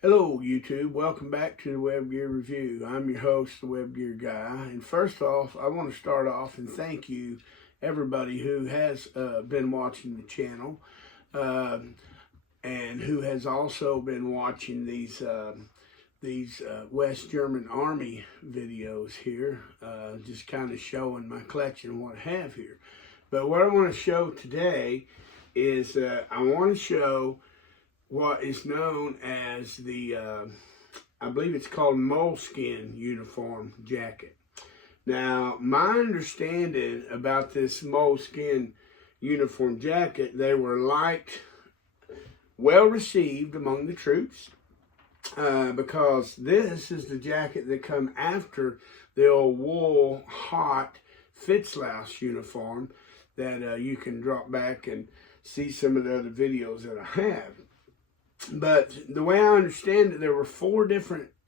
Hello YouTube, welcome back to the Web Gear Review. I'm your host, the Web Gear Guy, and first off, I want to start off and thank you, everybody who has been watching the channel and who has also been watching these West German Army videos here, just kind of showing my collection and what I have here. But what I want to show today is I want to show what is known as the, I believe it's called moleskin uniform jacket. Now, my understanding about this moleskin uniform jacket, they were liked, well received among the troops, because this is the jacket that come after the old wool hot Fitzlouse uniform that you can drop back and see some of the other videos that I have. But the way I understand it, there were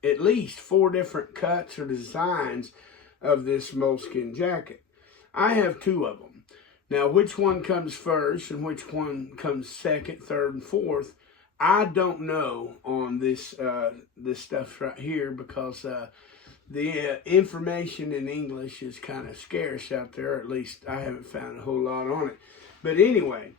at least four different cuts or designs of this moleskin jacket. I have two of them. Now, which one comes first and which one comes second, third, and fourth, I don't know on this this stuff right here, because the information in English is kind of scarce out there. At least I haven't found a whole lot on it. But anyway,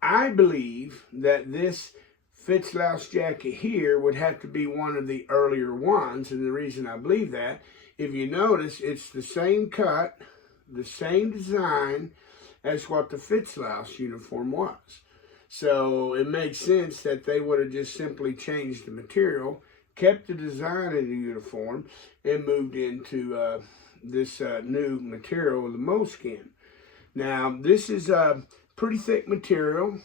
I believe that this Fitzlouse jacket here would have to be one of the earlier ones, and the reason I believe that, if you notice, it's the same cut, the same design as what the Fitzlouse uniform was. So it makes sense that they would have just simply changed the material, kept the design of the uniform, and moved into this new material of the moleskin. Now, this is a pretty thick material.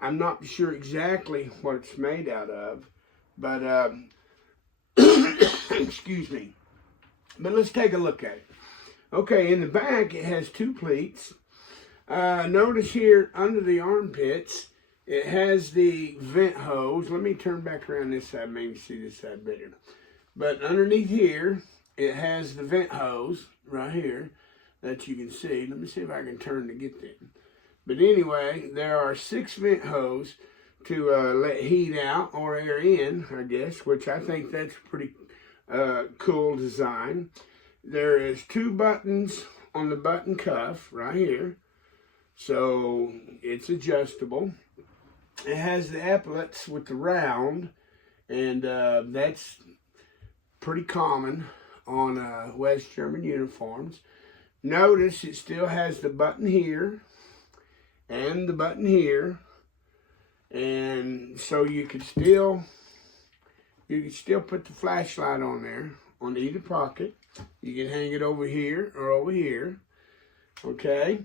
I'm not sure exactly what it's made out of, but excuse me. But let's take a look at it. Okay, in the back it has two pleats. Notice here under the armpits it has the vent hose. Let me turn back around this side, maybe see this side better. But underneath here it has the vent hose right here that you can see. Let me see if I can turn to get there. But anyway, there are 6 vent hoses to let heat out or air in, I guess, which I think that's a pretty cool design. There is 2 buttons on the button cuff right here, so it's adjustable. It has the epaulets with the round, and that's pretty common on West German uniforms. Notice it still has the button here and the button here, and so you could still put the flashlight on there on either pocket. You can hang it over here or over here, okay?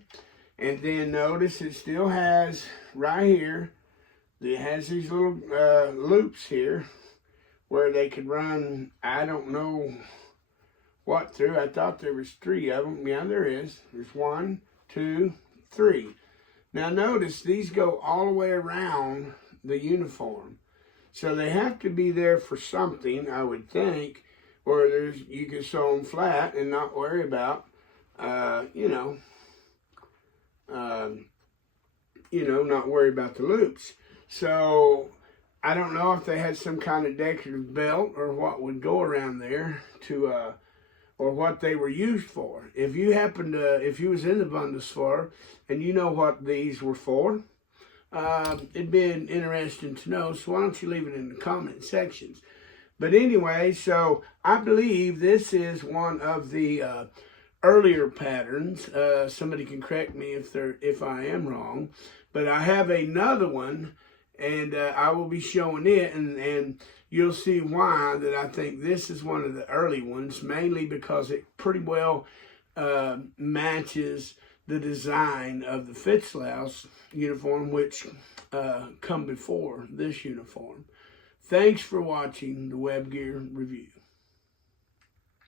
And then notice it still has right here, it has these little loops here where they could run, I don't know what through. I thought there was 3 of them. Yeah, there is. There's 1, 2, 3. Now notice these go all the way around the uniform. So they have to be there for something, I would think, or you can sew them flat and not worry about, not worry about the loops. So I don't know if they had some kind of decorative belt or what would go around there to, or what they were used for. If you was in the Bundeswehr and you know what these were for, it'd be interesting to know, so why don't you leave it in the comment sections. But anyway, so I believe this is one of the earlier patterns. Somebody can correct me if I am wrong, but I have another one, and I will be showing it, and you'll see why that I think this is one of the early ones, mainly because it pretty well matches the design of the Fitzlouse uniform, which come before this uniform. Thanks for watching the Web Gear Review.